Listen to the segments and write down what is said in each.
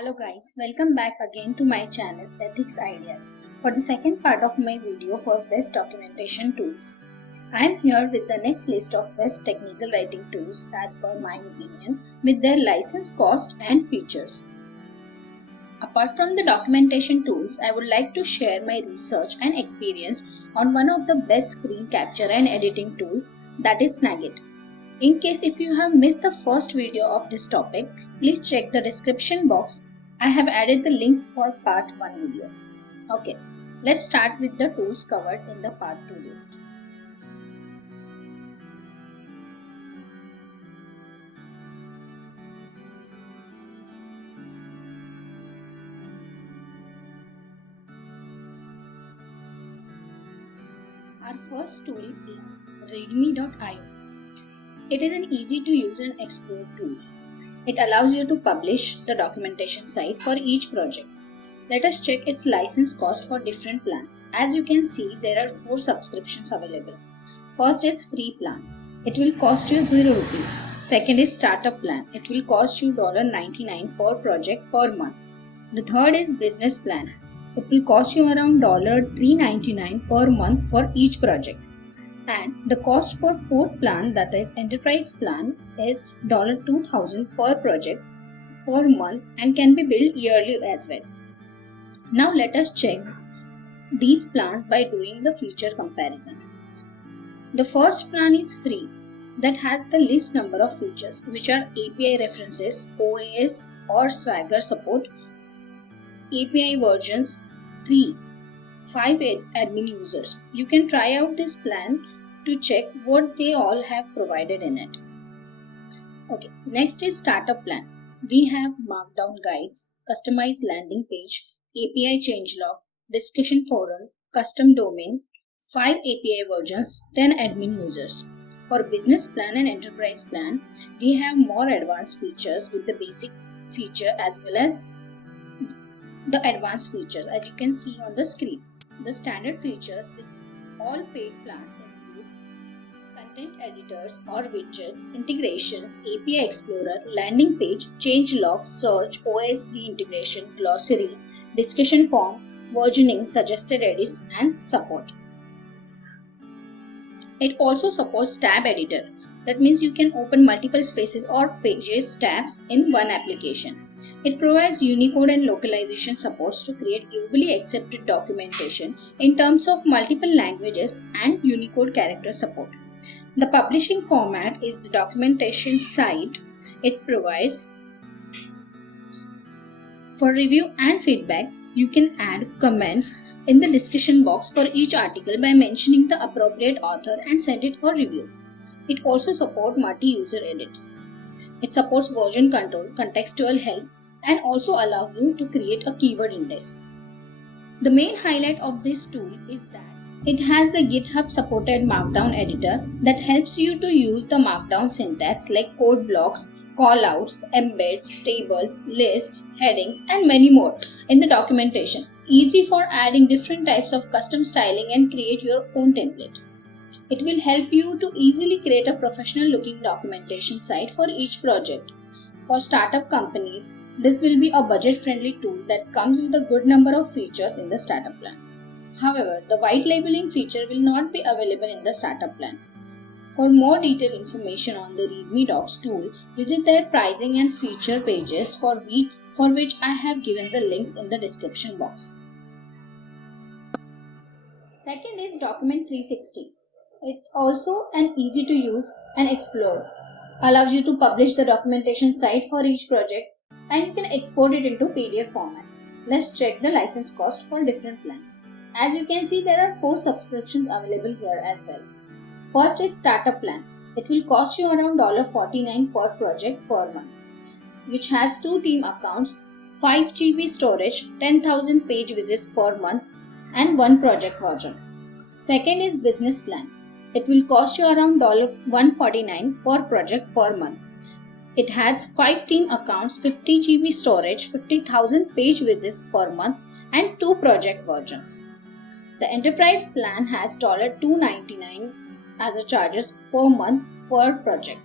Hello guys, welcome back again to my channel Ethics Ideas for the second part of my video for best documentation tools. I am here with the next list of best technical writing tools as per my opinion with their license cost and features. Apart from the documentation tools, I would like to share my research and experience on one of the best screen capture and editing tool, that is Snagit. In case if you have missed the first video of this topic, please check the description box. I have added the link for part 1 video. Okay, let's start with the tools covered in the part 2 list. Our first tool is readme.io. It is an easy to use and explore tool. It allows you to publish the documentation site for each project. Let us check its license cost for different plans. As you can see, there are 4 subscriptions available. First is free plan. It will cost you 0 rupees. Second is startup plan. It will cost you $99 per project per month. The third is business plan. It will cost you around $399 per month for each project. And the cost for fourth plan, that is enterprise plan, is $2,000 per project per month and can be billed yearly as well. Now let us check these plans by doing the feature comparison. The first plan is free, that has the least number of features, which are API references, OAS or Swagger support, API versions 3, 5 admin users. You can try out this plan to check what they all have provided in it. Okay, next is startup plan. We have markdown guides, customized landing page, API changelog, discussion forum, custom domain, 5 API versions, 10 admin users. For business plan and enterprise plan, we have more advanced features with the basic feature as well as the advanced features, as you can see on the screen. The standard features with all paid plans include content editors or widgets, integrations, API Explorer, landing page, changelog, search, OS3 integration, glossary, discussion form, versioning, suggested edits, and support. It also supports tab editor. That means you can open multiple spaces or pages tabs in one application. It provides Unicode and localization supports to create globally accepted documentation in terms of multiple languages and Unicode character support. The publishing format is the documentation site. It provides for review and feedback. You can add comments in the discussion box for each article by mentioning the appropriate author and send it for review. It also supports multi-user edits. It supports version control, contextual help, and also allows you to create a keyword index. The main highlight of this tool is that it has the GitHub supported Markdown editor that helps you to use the Markdown syntax like code blocks, callouts, embeds, tables, lists, headings, and many more in the documentation. Easy for adding different types of custom styling and create your own template. It will help you to easily create a professional looking documentation site for each project. For startup companies, this will be a budget friendly tool that comes with a good number of features in the startup plan. However, the white labeling feature will not be available in the startup plan. For more detailed information on the README Docs tool, visit their pricing and feature pages for which I have given the links in the description box. Second is Document 360. It's also an easy to use and explore. Allows you to publish the documentation site for each project and you can export it into PDF format. Let's check the license cost for different plans. As you can see, there are 4 subscriptions available here as well. First is startup plan. It will cost you around $49 per project per month, which has 2 team accounts, 5 GB storage, 10,000 page visits per month, and 1 project version. Second is business plan. It will cost you around $149 per project per month. It has 5 team accounts, 50 GB storage, 50,000 page visits per month, and 2 project versions. The enterprise plan has $299 as a charges per month per project.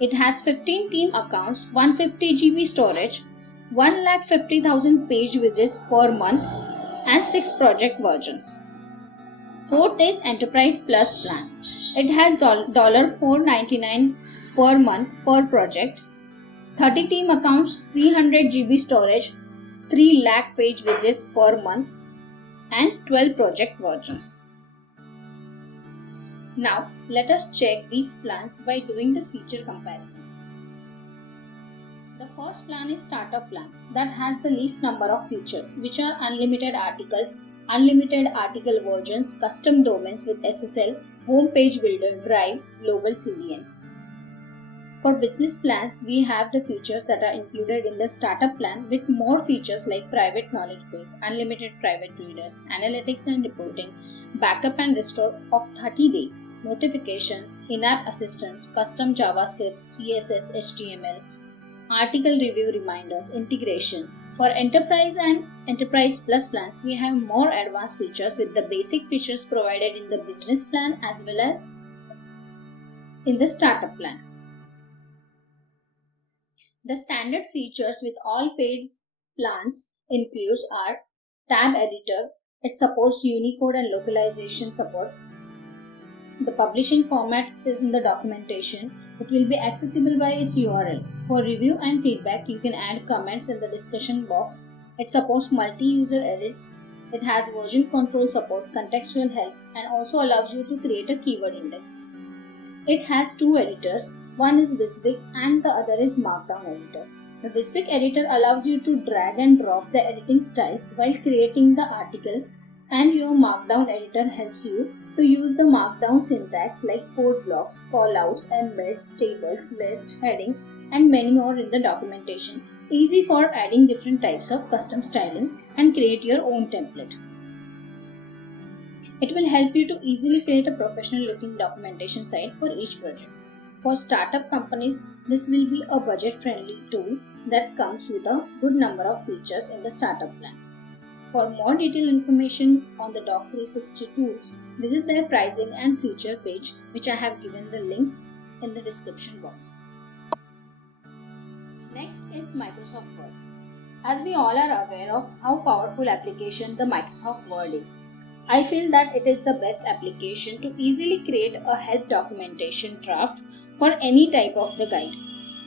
It has 15 team accounts, 150 GB storage, 1,50,000 page visits per month and 6 project versions. Fourth is Enterprise Plus plan. It has $4.99 per month per project, 30 team accounts, 300 GB storage, 3 lakh page visits per month and 12 project versions. Now let us check these plans by doing the feature comparison. The first plan is Startup plan that has the least number of features, which are unlimited articles, unlimited article versions, custom domains with SSL, home page builder, drive, global CDN. For business plans, we have the features that are included in the startup plan with more features like private knowledge base, unlimited private readers, analytics and reporting, backup and restore of 30 days, notifications, in-app assistant, custom JavaScript, CSS, HTML, article review reminders, integration. For Enterprise and Enterprise Plus plans, we have more advanced features with the basic features provided in the business plan as well as in the startup plan. The standard features with all paid plans includes are tab editor. It supports Unicode and localization support. The publishing format in the documentation. It will be accessible by its URL. For review and feedback, you can add comments in the discussion box. It supports multi-user edits. It has version control support, contextual help, and also allows you to create a keyword index. It has two editors. One is WYSIWYG and the other is Markdown editor. The WYSIWYG editor allows you to drag and drop the editing styles while creating the article, and your Markdown editor helps you to use the Markdown syntax like code blocks, callouts, embeds, tables, lists, headings, and many more in the documentation. Easy for adding different types of custom styling and create your own template. It will help you to easily create a professional looking documentation site for each project. For startup companies, this will be a budget friendly tool that comes with a good number of features in the startup plan. For more detailed information on the Doc 360 tool, visit their pricing and feature page, which I have given the links in the description box. Next is Microsoft Word. As we all are aware of how powerful application the Microsoft Word is, I feel that it is the best application to easily create a help documentation draft for any type of the guide.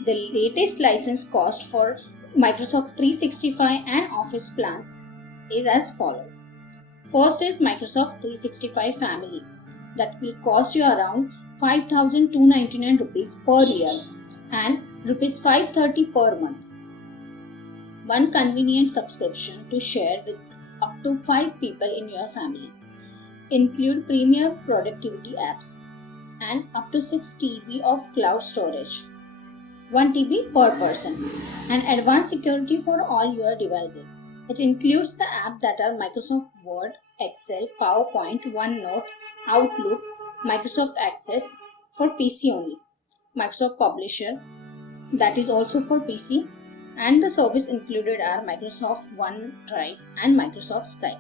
The latest license cost for Microsoft 365 and Office plans is as follows. First is Microsoft 365 Family that will cost you around 5,299 rupees per year and rupees 530 per month. One convenient subscription to share with up to 5 people in your family. Include premium productivity apps and up to 6 TB of cloud storage, 1 TB per person, and advanced security for all your devices. It includes the apps that are Microsoft Word, Excel, PowerPoint, OneNote, Outlook, Microsoft Access for PC only, Microsoft Publisher that is also for PC, and the service included are Microsoft OneDrive and Microsoft Skype.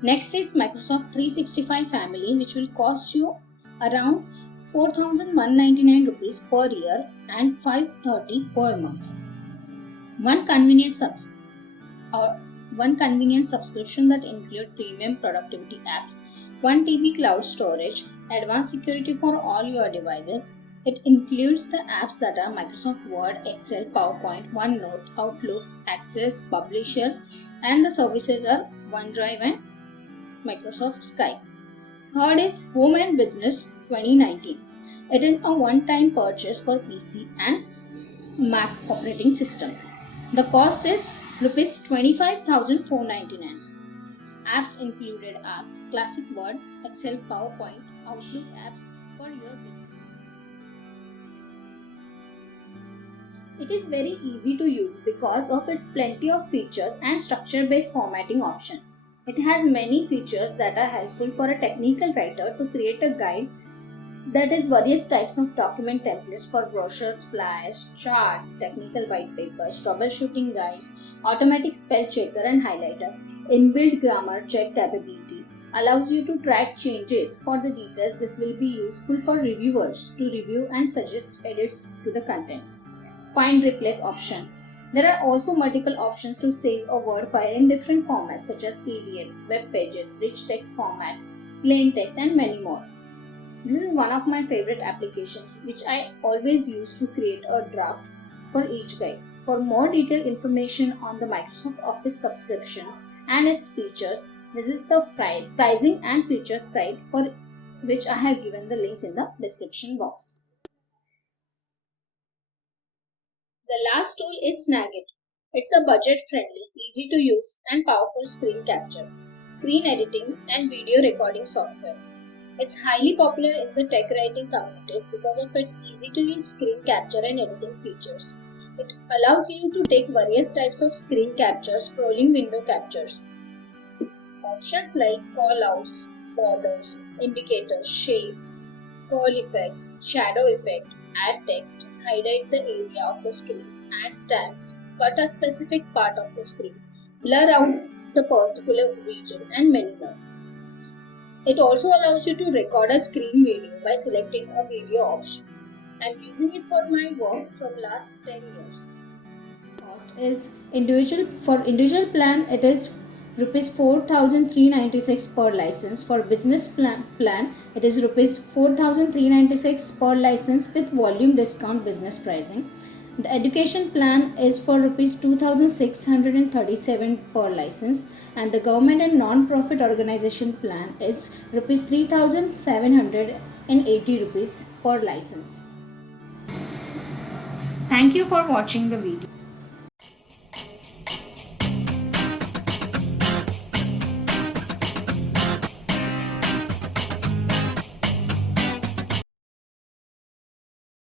Next is Microsoft 365 Family, which will cost you around 4,199 rupees per year and 530 per month. One convenient subscription that include premium productivity apps, 1 TB cloud storage, advanced security for all your devices. It includes the apps that are Microsoft Word, Excel, PowerPoint, OneNote, Outlook, Access, Publisher, and the services are OneDrive and Microsoft Skype. Third is Home and Business 2019. It is a one-time purchase for PC and Mac operating system. The cost is rupees 25,499. Apps included are Classic Word, Excel, PowerPoint, Outlook apps for your business. It is very easy to use because of its plenty of features and structure-based formatting options. It has many features that are helpful for a technical writer to create a guide that is various types of document templates for brochures, flyers, charts, technical white papers, troubleshooting guides, automatic spell checker and highlighter, inbuilt grammar check capability, allows you to track changes for the details. This will be useful for reviewers to review and suggest edits to the contents. Find replace option. There are also multiple options to save a Word file in different formats such as PDF, web pages, rich text format, plain text, and many more. This is one of my favorite applications which I always use to create a draft for each guide. For more detailed information on the Microsoft Office subscription and its features, visit the pricing and features site, for which I have given the links in the description box. The last tool is Snagit. It's a budget-friendly, easy to use and powerful screen capture, screen editing and video recording software. It's highly popular in the tech writing communities because of its easy to use screen capture and editing features. It allows you to take various types of screen capture, scrolling window captures. Options like callouts, borders, indicators, shapes, curl effects, shadow effect, add text, highlight the area of the screen, add stamps, cut a specific part of the screen, blur out the particular region, and many more. It also allows you to record a screen video by selecting a video option. I'm using it for my work from last 10 years. Cost is individual plan it is rupees 4,396 per license. For business plan it is rupees 4,396 per license with volume discount business pricing. The education plan is for rupees 2,637 per license, and the government and non-profit organization plan is rupees 3,780 rupees per license. Thank you for watching the video.